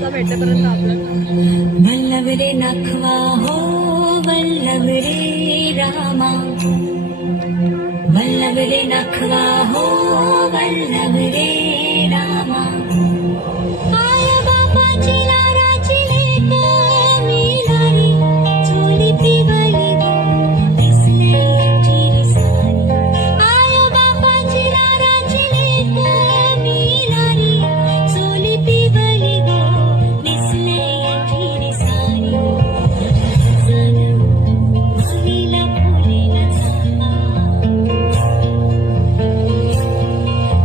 तुमचा भेटेपर्यंत आपलं वल्लभ रे नखवा हो वल्लभ रे रामा, वल्लभ रे नखवा हो वल्लभ रे रामा, आया बापाची लाराची लेक मिळाली, चोली पिवळी दिसले चिरी सारी, आया बापाची लाराची लेक मिळाली, चोली पिवळी दिसले चिरी सारी, फुलीला फुलीला झाला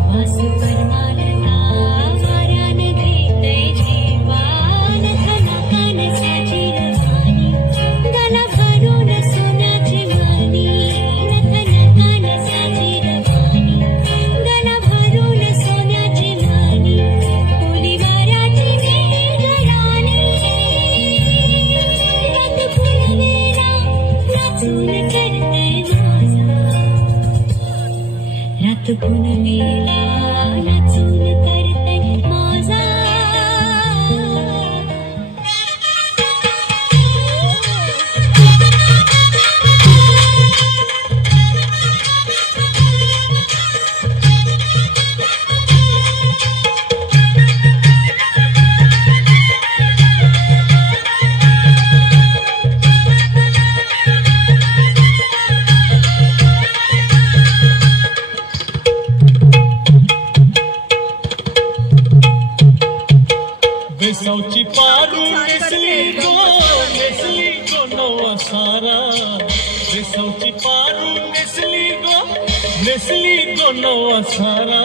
वासू करमालता वाऱ्यान घेतय जीवान, खना कणसाची रवानी गला भरून सोन्याची मानी, खना कणसाची रवानी गला भरून सोन्याची मानी, फुली वाऱ्याची निगराणी रथ फुलवेला नाचून करतय माझा, रथ फुलवेला नाचून करतय माझा. वेसावची पारू नेसली गो नवा सारा, वेसावची पारू नेसली गो नवा सारा,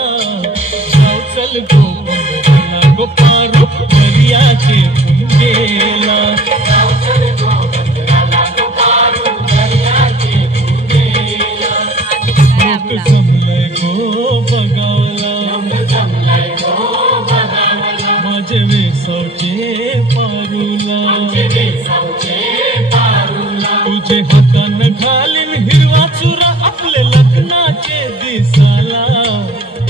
जाऊ चल गो पंधराला गो पारू दर्याचे पुंजेला, जाऊ चल गो पंधराला गो पारू दर्याचे पुंजेला, लोक जमलंय गो बघावला, जमलंय गो बघावला, माझे वेसावचे पारूला, तुझे हातान घालीन हिरवा चुरा आपले लग्नाचे दिसाला,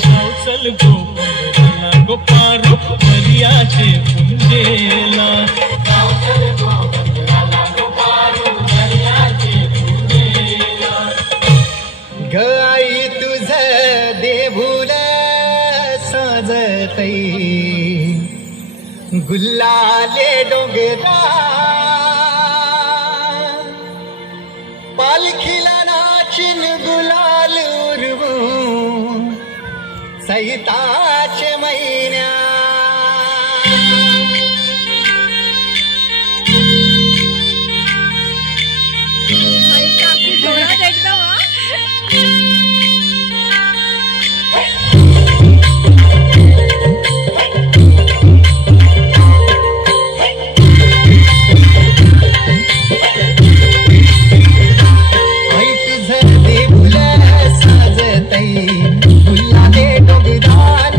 जाऊ चल गो पंधराला गो पारू दर्याचे पुंजेला, जाऊ चल गो पंधराला गो पारू दर्याचे पुंजेला. ग आई तुझ देऊळ साजतई, गुल्लाले डोंगरा पालखीला नाचिन गुलाल उरवून सैताचे महिन्या, जोरात एकदम आई तुझ देऊळ साजतई, गुल्लाले डोंगरान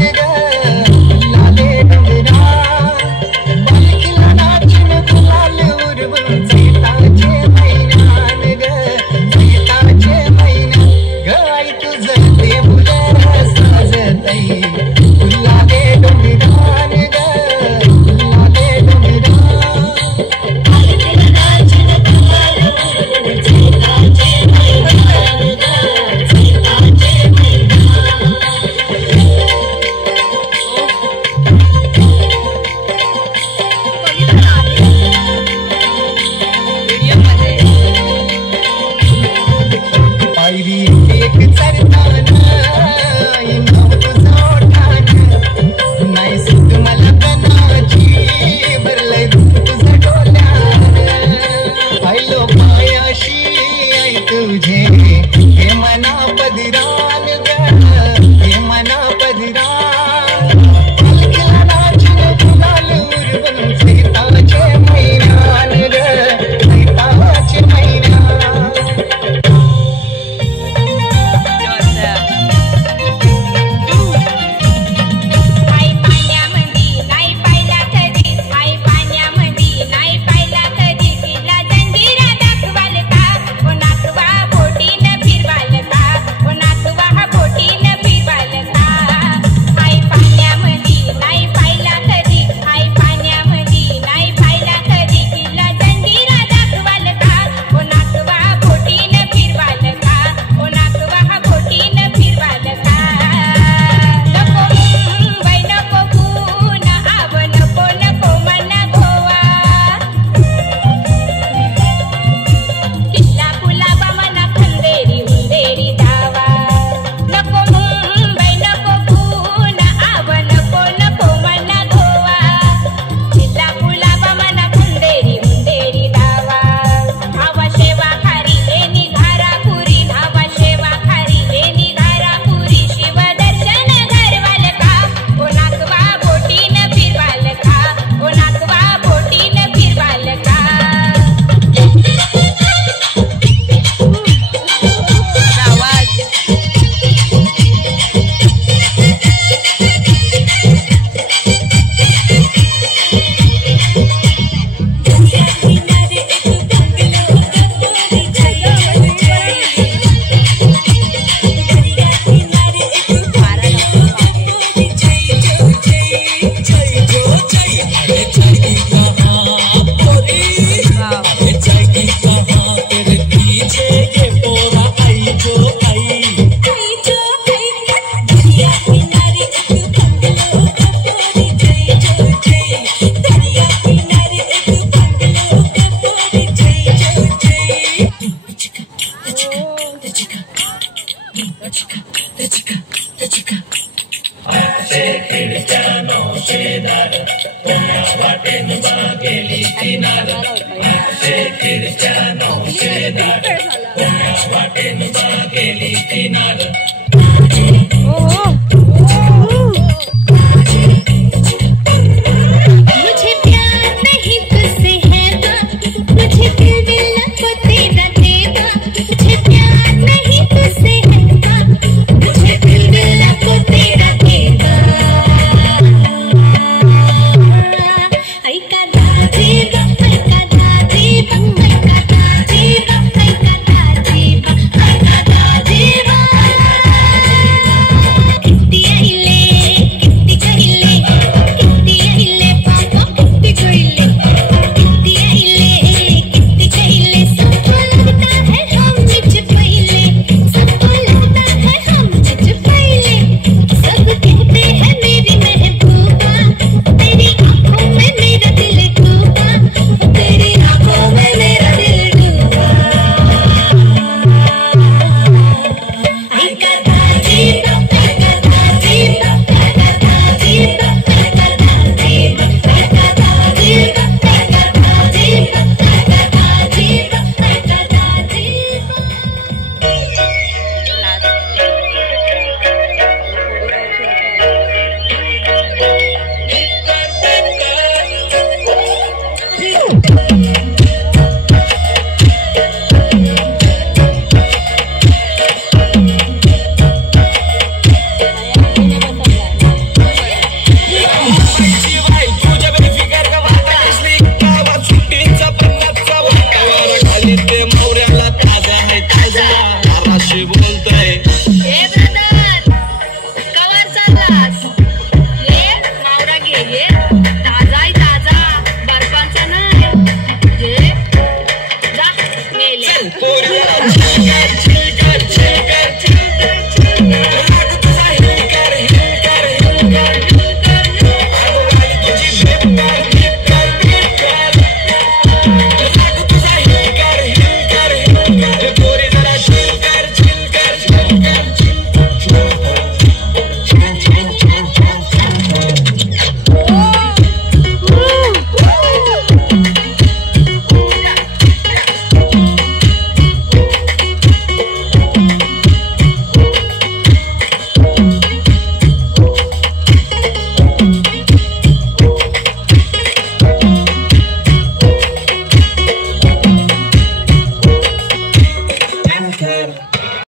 हो